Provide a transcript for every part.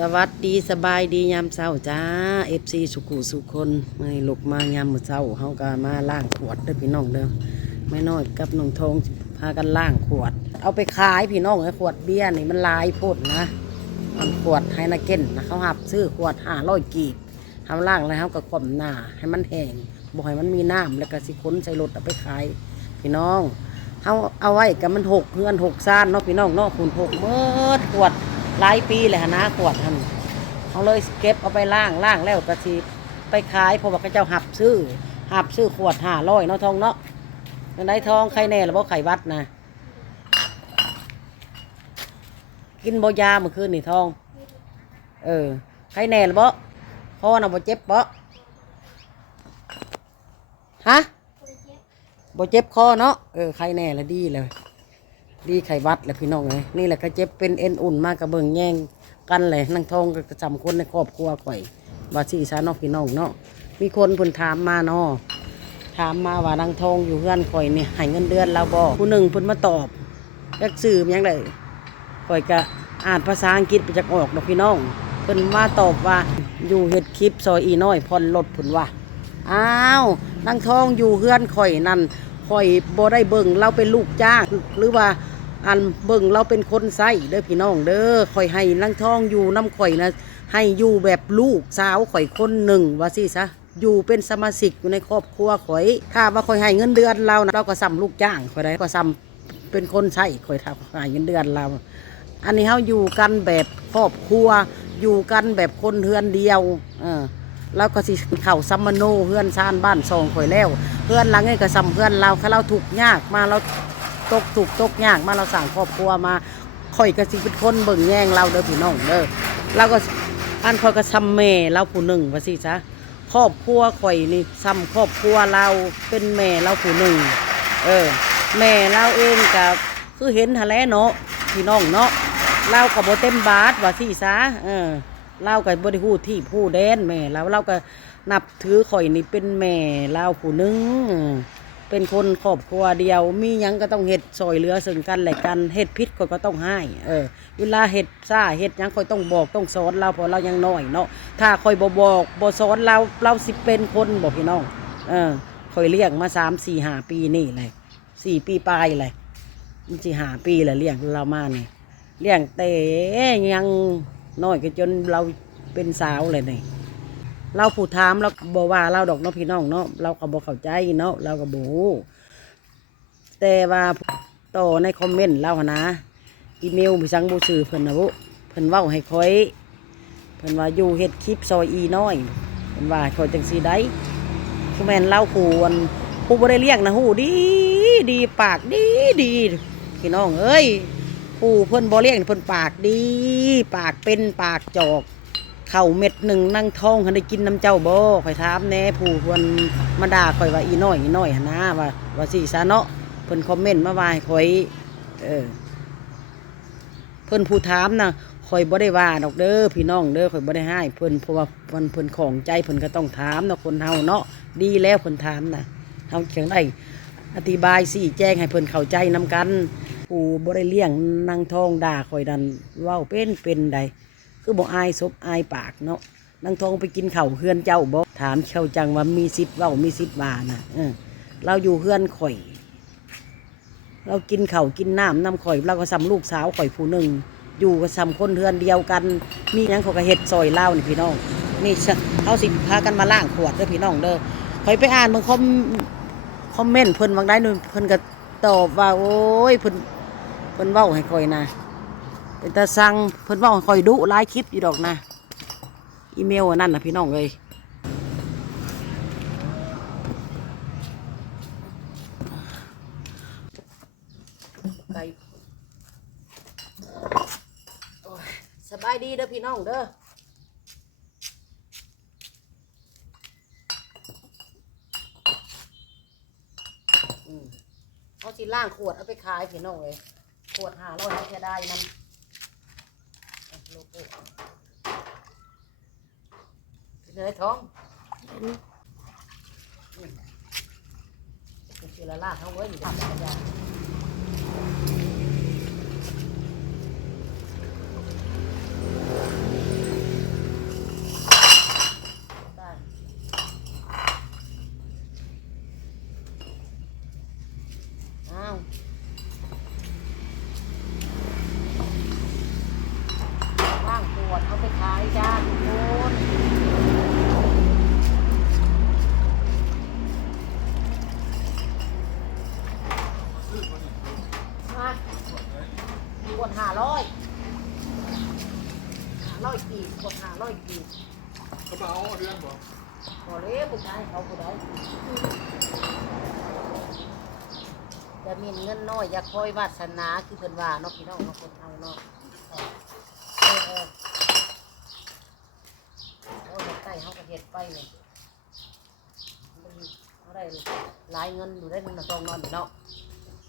สวัสดีสบายดียามเช้าจ้าเอฟซีสุขุสุคนไม่ลุกมายามมื้อเช้าเฮาก็มาล้างขวดเด้อพี่น้องเด้อไม่น้อยกับน้องทองพากันล้างขวด เอาไปขายพี่น้องไอ้ขวดเบียร์นี่มันลายโพดนะมันขวดไฮนาเก้นนะเขาหับซื้อขวดห้าร้อยกีบทำล่างแล้วเขาก็ข่มหน้าให้มันแห้งบ่ให้มันมีน้ำแล้วก็สิค้นใส่รถเอาไปขายพี่น้องเขาเอาไว้กับมันหกเพื่อนหกซ่านเนาะพี่น้องเนาะคุณหกเมื่อขวด หลายปีเลยนะขวดทันเขาเลยเก็บเอาไปล่างล่างแล้วก็สิไปขายเพราะว่าเขาเจ้าหับซื้อหับซื้อขวดห้าร้อยเนาะทองเนาะเป็นได้ทองใครแน่หรือว่าไข่วัดนะกินบยาเมื่อคืนนี่ทอง เออใครแน่หรือบ่พ่อน่ะบ่เจ็บบ่ฮะบ่เจ็บคอเนาะเออไข้แน่ละดีเลย ดีไขวัดแหละพี่น้องเลยนี่แหละก็เจ็บเป็นเอ็นอุ่นมากกระเบิงแย่งกันเลยนางทองก็จำคนในครอบครัวข่อยว่าสี่ซานาะพี่น้องเนาะมีคนเพิ่นถามมาเนาะถามมาว่านางทองอยู่เพื่อนข่อยนี่ให้เงินเดือนเราบ่ผู้หนึ่งเพิ่นมาตอบจักสื่อยังไงข่อยก็อ่านภาษาอังกฤษไปจากออกดอกพี่น้องเพิ่นมาตอบว่าอยู่เฮ็ดคลิปซอยอีน้อยผ่อนรถเพิ่นว่าอ้าวนางทองอยู่เฮือนข่อยนั่นข่อยบ่ได้เบิ่งเราเป็นลูกจ้างหรือว่า อันเบิ่งเราเป็นคนใส่เด้อพี่น้องเด้อข่อยให้นางทองอยู่น้ำข่อยนะให้อยู่แบบลูกสาวข่อยคนหนึ่งว่าสิซะอยู่เป็นสมาชิกอยู่ในครอบครัวข่อยถ้าว่าข่อยให้เงินเดือนเรานะเราก็ซ้ำลูกจ้างข่อยได้ก็ซ้ำเป็นคนใช้ข่อยทำให้เงินเดือนเรา อันนี้เขาอยู่กันแบบครอบครัว อยู่กันแบบคนเฮือนเดียวเออแล้วก็สิเข่าซัมมโนเพื่อนชานบ้านซองข่อยแล้วเพื่อนหลังนี่ก็ซ้ำเพื่อนเราถ้าเราถูกยากมาเรา ตกถูกตกยากมาเราสั่งครอบครัวมาข่อยก็สิเป็นคนเบิ่งแย่งเราเด้อพี่น้องเด้อเราก็อันข่อยก็ซ้ำแม่เราผู้หนึ่งว่าสิซะครอบครัวข่อยนี่ซ้ำครอบครัวเราเป็นแม่เราผู้หนึ่งเออ แม่เราเองกับคือเห็นหาแลเนาะพี่น้องเนาะเรากับโบเต็มบาทว่าสิซะเออเล่ากับบริพูดที่ผู้แดนแม่แล้วเราก็นับถือข่อยนี่เป็นแม่เล่าผู้หนึ่ง เป็นคนครอบครัวเดียว มียังก็ต้องเฮ็ดซอยเหลือซึ่งกันและกันเฮ็ดพิษข่อยก็ต้องให้เออเวลาเฮ็ดซ่าเฮ็ดยังข่อยต้องบอกต้องสอนเราเพราะเรายังน้อยเนาะถ้าข่อยบ่บอกบ่สอนเราเราสิเป็นคนบอกพี่น้องเออข่อยเลี้ยงมาสามสี่ห้าปีนี่เลยสี่ปีปลายเลยมันสี่ห้าปีแหละเลี้ยงเรามาเนี่ยเลี้ยงแต่ยังน้อยก็จนเราเป็นสาวเลยนี่ เราผู้ถามเราบอว่าเราดอกเนาะพี่น้องเนาะเราก็บอเข้าใจเนาะเราก็บรูแต่ว่าต่อในคอมเมนต์เราหนะ อีเมลพี่สังบูสื่อเพิ่นนะบุเพิ่นเว้าให้คอยเพิ่นว่าอยู่เฮ็ดคลิปซอยอีน้อยเพิ่นว่าคอยจังสีได้คือแม่นเล่าผู้อันผู้บ่ได้เลี้ยงนะหูดีดีปากดีดีพี่น้องเอ้ยผู้เพิ่นบ่เลี้ยงเพิ่นปากดี ปากเป็นปากจอก เข่าเม็ดหนึ่งนั่งท้องหันได้กินน้ำเจ้าบ่ข่อยถามแน่ผู้เพิ่นมาด่าข่อยว่าอีน้อยอีน้อยหนะว่าว่าสิซะเนาะเพิ่นคอมเมนต์มาว่าให้ข่อยเออเพิ่นผู้ถามนะข่อยบ่ได้ว่าดอกเด้อพี่น้องเด้อข่อยบ่ได้ให้เพิ่นเพราะว่าเพิ่นเพิ่นของใจเพิ่นก็ต้องถามเนาะคนเฮาเนาะดีแล้วเพิ่นถามนะเฮาจังได้อธิบายสี่แจ้งให้เพิ่นเข้าใจนำกันผู้บ่ได้เลี้ยงนางทองด่าคอยดันเว้าเป็นเป็นใด คือบ่อายศพอายปากเนาะนางทองไปกินเข้าเฮือนเจ้าบ่ถามเชาจังว่ามีสิทธิ์เว้ามีสิทธิ์ว่านะเออเราอยู่เฮือนข่อย เรากินเข้ากินน้ำน้ำข่อย เราก็ซ้ำลูกสาวข่อยผู้หนึ่งอยู่ก็ซ้ำคนเฮือนเดียวกัน มีหยังเขาก็เฮ็ดซอยเล่านี่พี่น้องนี่เอาสิพากันมาล้างขวดเด้อพี่น้องเด้อข่อยไปอ่านบางคอมคอมเมนต์เพิ่นบางได้นู่นเพิ่นก็ตอบว่าโอ้ยเพิ่นเพิ่นเว้าให้คอยนะ เป็นตาสั่งเพิ่นว้าคอยดุหลายคลิปอยู่ดอกนะอีเมลนนั้นนะพี่น้องเอ้ยไก่โอ้ยสบายดีเด้อพี่น้องเด้อเอาสิล่างขวดเอาไปขายพี่น้องเลยขวดหาร้อยจะได้มันอะ โลโก้เป็นไงท้องอืมเป็นสิละล่าเขาไว้อยู่ทำกันยาก่อนเอาไปขายจ้าทุกคนมาขวดห้า ร้อยห้าร้อยกีบขวดห้าร้อยกีบเขามาเอาเดือนบ่พอเลยผู้ชายเขาผู้ใดจะมีเงินน้อยอย่าคอยวาสนาคือเพิ่นว่าเนาะพี่น้องเนาะคนเฮาเนาะเออเออโอ้ยใกล้เฮาก็เฮ็ดไปเลยมันเอาได้หลายเงินอยู่ได้เงินสองนอนเนาะ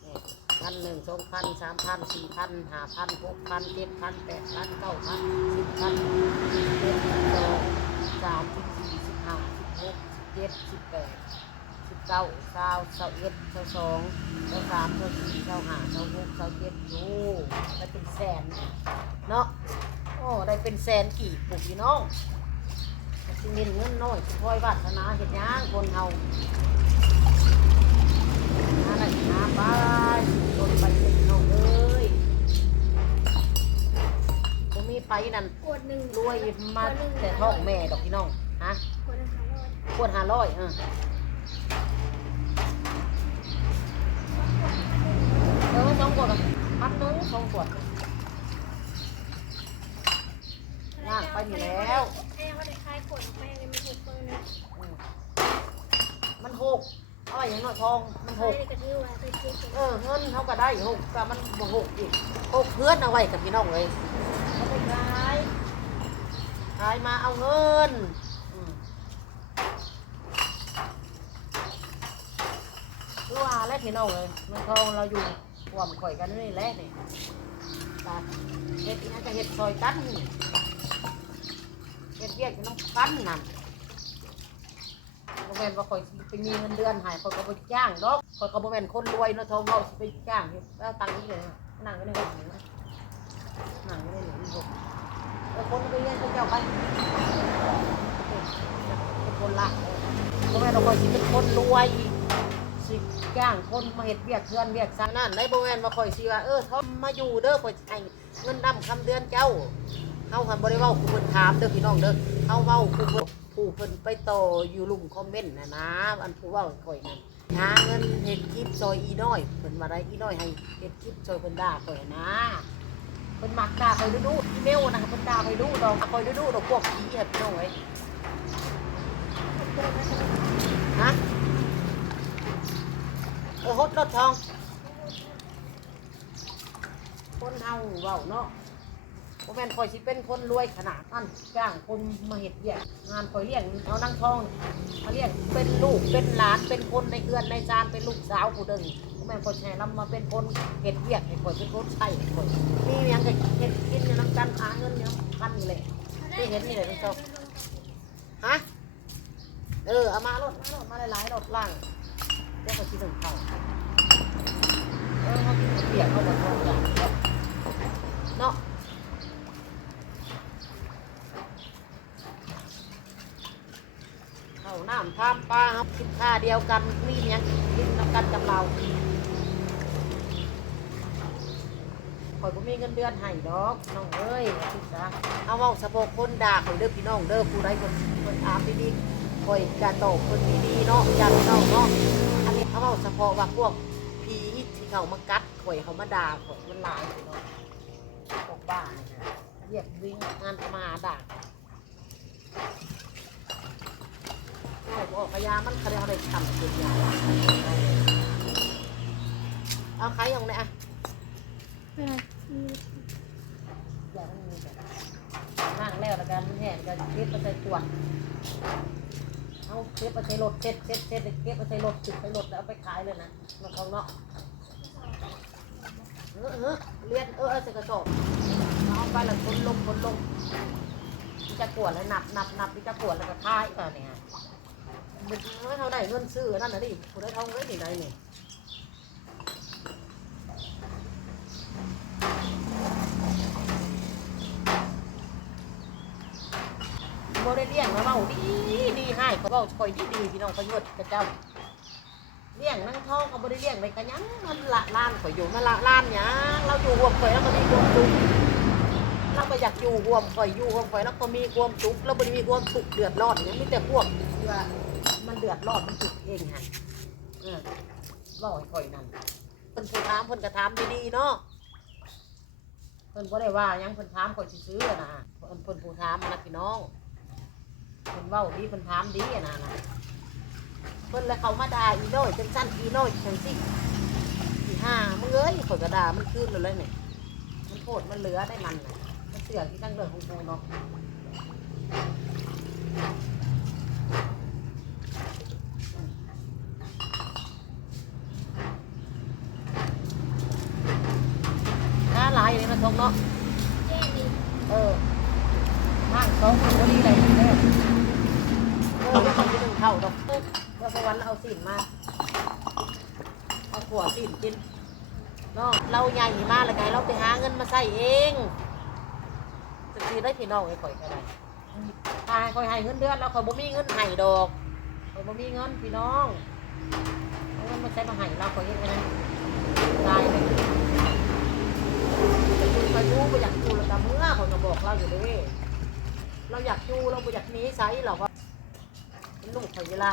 เนี่ย พันหนึ่งสองพันสามพันสี่พันห้าพันหกพันเจ็ดพันแปดพันเก้าพันสิบพันเจ็ดสิบสองสามสิบสี่สิบห้าสิบหกสิบเจ็ดสิบแปดสิบเก้าเก้าสิบเอ็ดสิบสองสิบสามสิบสี่สิบห้าสิบหกสิบเจ็ดโอ้ได้เป็นแสนเนาะโอ้ได้เป็นแสนกี่ปุ๊บพี่น้องสิเงินเงินน้อยสิคอยวาสนาเห็ดหยังคนเฮาห นั่นขวดหนึ่งรวยมาแต่ท้องแม่ดอกพี่น้องฮะขวดละห้าร้อยขวดห้าร้อยเออเออสองขวดกับพันหนึงสองขวดย่างไปอยู่แล้วแม่ก็ได้คลายขวดแม่เลยมันหกเปอร์นะอืมมันหกเอาไว้อย่างน้อยทองมันหใช่กกระทือว่าไปเช็คเออเงินเขาก็ได้หกแต่มันบ่หกอีกหกเพื่อนเอาไว้กับพี่น้องเลยเขาไปขายขายมาเอาเงินอืมคือว่าแล้วพี่น้องเลยมันทองเราอยู่ห่วมข่อยกันนี่แหละนี่ตาเฮ็ดอีนั่จะเฮ็ดซอยกันเฮ็ดเรียกน้ำกันนั่นบ่แม่นว่าข่อยไปมีเงินเดือนหายข่อยก็บ่จ้างดอกข่อยก็บ่แม่นคนรวยเนาะทองเราไปจ้างเฮ็ดแล้วตังค์นี้เลยนั่งก็ได้หนึ่งนั่งก็ได้หนึ่งหกแล้วคนไป เรียนเขาเจ้าไปเป็นคนละแม่นว่าข่อยสิเป็นคนรวยสิจ้างคนมาเฮ็ดเวียกเทือนเวียกซะนั่นได้บ่แม่นว่าข่อยสิว่าเออเขามาอยู่เด้อข่อยให้เงินดำคำเดือนเจ้าเฮาหันบ่ได้เว้าผู้เพิ่นถามเด้อพี่น้องเด้อเฮาเว้าผู้เพิ่นผู้เพิ่นไปต่ออยู่ลุมคอมเมนต์นะนะอันผู้เว้าข่อยนั่นหาเงินเฮ็ดคลิปซอยอีน้อยเพิ่นว่าได้อีน้อยให้เฮ็ดคลิปซอยเพิ่นด่าข่อยนะ พิ่นมักด่าข่อยดูๆอีเมลนะเพิ่นด่าข่อยดูดอกข่อยดูๆดอกพวกผีอะพี่น้องเอ้ยฮะเออฮดรถทอง คนเฮาเว้าเนาะบ่แม่นข่อยสิเป็นคนรวยขนาดนั้นจ้างคนมาเฮ็ดเวียงานข่อยเลี้ยงเอานางทองมาเลี้ยงเป็นลูกเป็นหลานเป็นคนในเรือนในจานเป็นลูกสาวผู้เดึง แม่นข่อยแช่นํมาเป็นคนเฮ็ดเวียกให้ข่อยเป็นคนใช้ให้ข่อยมีหยังก็เฮ็ดกินอยู่นํกันหาเงินอยู่นำกันนี่แหละที่เห็นนี่แหละพี่เจ้าฮะเออเอามารถมารถมาหลายๆรถล่างเดี๋ยวก็สิถึงเข้าเออเฮากินเวียกเฮาบ่ท้องอย่างเนาะเขาน้ำท่ามปลาครับกินข้าเดียวกันมีเนี่ยงกินน้ำกันกับเรา อยบ่มีเงินเดือนให้ดอก น้องเอ้ยศึกษาเอาเว้าสะโพกคนด่าคอยเด้อพี่น้องเด้อผู้ใดคนคนอามดีๆคอยกาโตกคนดีๆเนาะอย่าเนาเนาะอันนี้เขาเว้าเฉพาะว่าพวกผีที่เขามากัดข่อยเขามาด่าข่อยมันหลายเนาะพวกบ้าเนี่ยนะเรียกวิ่งงานมาด่าเอาออกพยามันเขาเรียกอะไรทำเป็นยาเอาขายอย่างไหนอะไม่เป็นไรมี อย่ามันมีแบบนั่งแล้วล้วกันแห่งกันเก็บไปใส่ตรวจเอาเก็บไปใส่รถเซ็ตเซ็ตเซ็ตเก็บไปใส่รถติดไปรถแล้วเอาไปขายเลยนะมาเขาเนาะเออเออเรียนเออเออใส่กระสอบเอาไปแล้วคนลงคนลงพี่จะกวดแล้วนับนับนับพี่จะกวดแล้วก็ท้ายเออเนี่ยมันไม่เท่าได้เงินซื้อนั่นน่ะดิผู้ได้เท่าเงินนี่ได้นี่ บ่ได้เลี้ยงมาเมาดีดีให้เขาเว้าคอยดีดีพี่น้องประโยชน์กับเจ้าเลี้ยงนั่งท้องเขาบ่ได้เลี้ยงไปกันยังมันละล้านข่อยอยู่มาละล้านหยังเราอยู่ห่วงข่อยแล้วมันได้รวมดุเราก็อยากอยู่ร่วมข่อยอยู่ร่วมข่อยแล้วก็มีความสุขแล้วบ่ได้มีความสุขเดือดร้อนอย่างมีแต่พวกที่ว่ามันเดือดร้อนมันสุขเองหั่นเออเว้าให้ข่อยนั่นเพิ่นผู้ถามเพิ่นก็ถามดีๆเนาะเพิ่นบ่ได้ว่ายังเพิ่นถามข่อยซื่อๆนะเพิ่นเพิ่นผู้ถามนะพี่น้อง เพิ่นเว้าดีเพิ่นถามดีอะนะนะเพิ่นแล้วเขามาด่าอีน้อยจังสั้นอีน้อยจังสิอีห้ามึงเอ้ยขอยก็ด่ามันคืนแล้วเลยเนี่ยมันโทษมันเหลือได้มันนะมันเสือกที่ตั้งเรื่องของกูเนาะน่าหลายเลยนะทงเนาะ เจ๊ดี เออห้างสองคนก็ดีอะไรเด้อเออไม่ต้องไปดึงเข้าดอกเออเมื่อวันเราเอาสินมา เอาขวดสินกิน เนาะเราใหญ่มากเลยไงเราไปหาเงินมาใส่เอง จะทีได้พี่น้องไอ้ข่อยก็ได้ถ้าให้ข่อยให้เงินเดือนแล้วข่อยบ่มีเงินให้ดอกข่อยบ่มีเงินพี่น้องเอาเงินมาใช้มาให้เราข่อยเฮ็ดไงนะตายเลยจะดูไปดูบ่อยากดูแล้วก็เมื่อข่อยก็บอกเราอยู่เด้เราอยากดูเราบ่อยากหนีไสเราก็เป็นลูกข่อยเวลา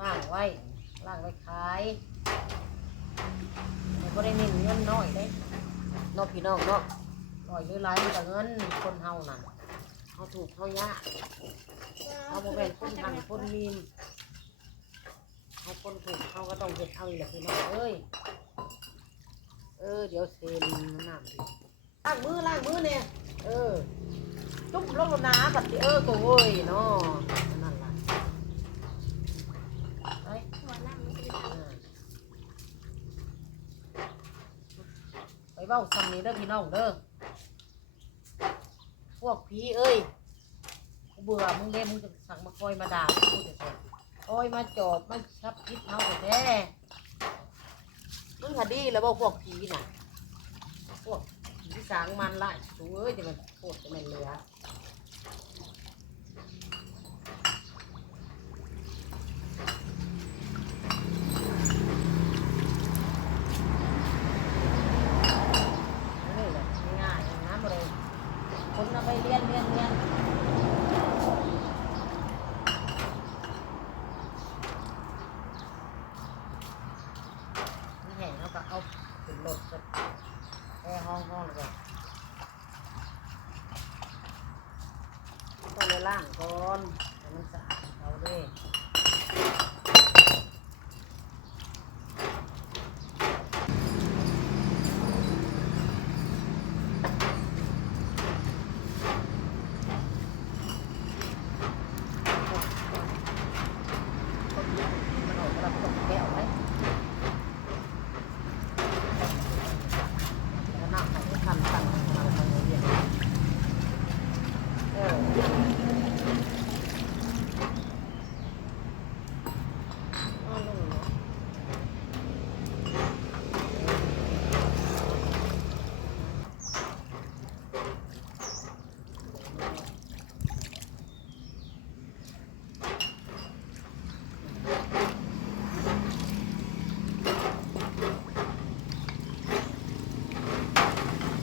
ล่าง ไว้ล่างไว้ขายแต่ก็ได้เน้นเงินน้อยเด้นอกพี่น้องเนาะน้อยหรือหลายมันก็เงินคนเฮานั่นเฮาถูกเฮายากเฮาบ่แม่นคนหันคนมีนเฮาคนถูกเฮาก็ต้องเฮ็ดเอาอีกแหละพี่น้องเอ้ยเออเดี๋ยวเซนน้ำดิล้างมือล้างมือเนี่ยเออจุ๊บลงน้ำบัดสิเออโว้ยเนาะนั่นล่ะไป หัวหน้ามันเป็นทาง ไป เบ้าซ้ำนี้เด้อพี่น้องเด้อพวกผีเอ้ยกูเบื่อมึงเด้มึงจะสั่งมาคอยมาด่ากูจะแท้คอยมาจอบมาชับคิดเฮาแต่แท้มึงคดีแล้วบ่พวกผีน่ะพวกผีสางมันไล่สูเอ้ยจะมันโคตรจะมันเหลือ นี่แหละง่ายๆนะบ่ได้คนเอาไปเรียนเรียนเรียนมันแห้งแล้วก็เอาขึ้นรถก็แอร์ห้องห้องเลยต้องไปล้างก่อนให้มันสะอาดเขาเด้วย มันออกมาตกแก้วไหมแล้วน้ำใส่ให้ทันตั้งมาทางเรียนเออเอาลงเนาะ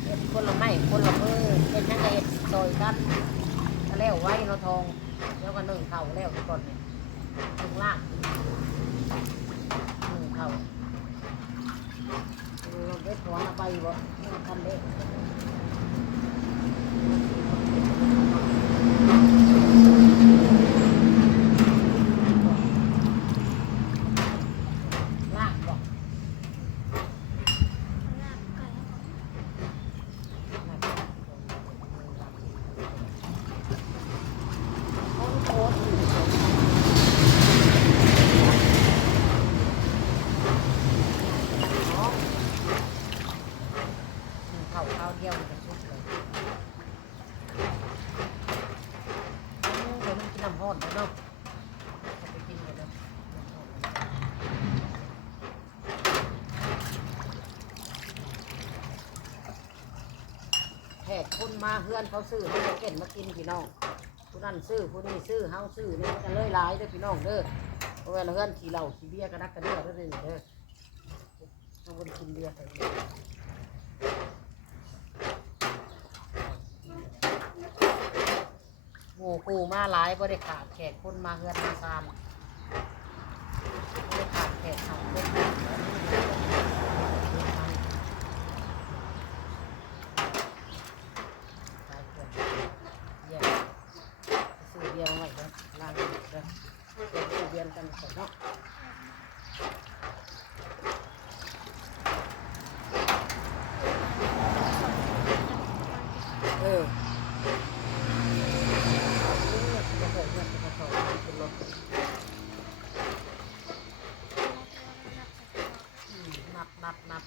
เฮ็ดคนละไม้คนละมือเฮ็ดยังไงเฮ็ดซอยกันก็แล้วไว้เนาะทองแล้วก็นึ่งเข่าวแล้วทุกคนเนี่ยนึ่งล่างนึ่งเข่าวเราเฮ็ดหัวเอาไปบ่นึ่งคันเด้ล่างบ่ หน้าไก่ เข่าข้าวเดียวมันจะชุบเลยเดี๋ยวมันกินน้ำห้อนเนาะเอาไปกินกันเลยแข กคนมาเฮือนเขาซื้อให้เขาเก็นมากินพี่น้องผู้นั่นซื้อผู้นี้ซื้อเฮาซื้อนี่มันกันเลยหลายเด้อพี่น้องเด้อเพราะว่าเฮือนขี่เหล้าขี่เบียร์กันนักกันเด้อเด้อเด้อเด้อเฮาบ่ได้กินเบียร์กันหมู่กูมาหลายบ่ได้ขาดแขกคนมาเฮือนมาซานบ่ได้ขาดแขกขาดคนหลายคนแย่ไปซื้อเบียร์มาไว้เด้อล้างเด้อเด้อเดี๋ยวซื้อเบียร์ กันก่อนเนาะเออจะเกิดเงินจะต่อเป็นรถอืมนับนับนับ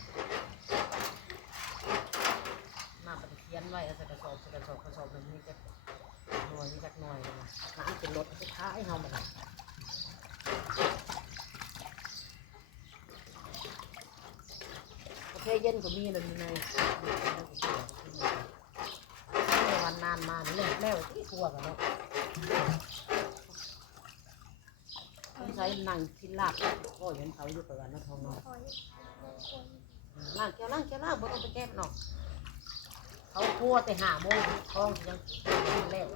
นับไปเขียนไว้เอาใส่กระสอบใส่กระสอบกระสอบแบบนี้จะหน่วยนี่จักหน่วยเลยนะน้ำเป็นรถสุดท้ายเฮามาประเทศเย็นก็มีเลยมีในวันนานมาเนี่แหละแล้วที่กลัวกันเนาะต้องใช้นั่งกินลาบก็เห็นเขาอยู่ประมาณนั้นทองเนาะคอยมงคลล่างเกี่ยวล่างเกี่ยวล่างบ่ต้องไปแก้มันหรอกเขาพัวแต่หาโมงทองยังกินแล้ว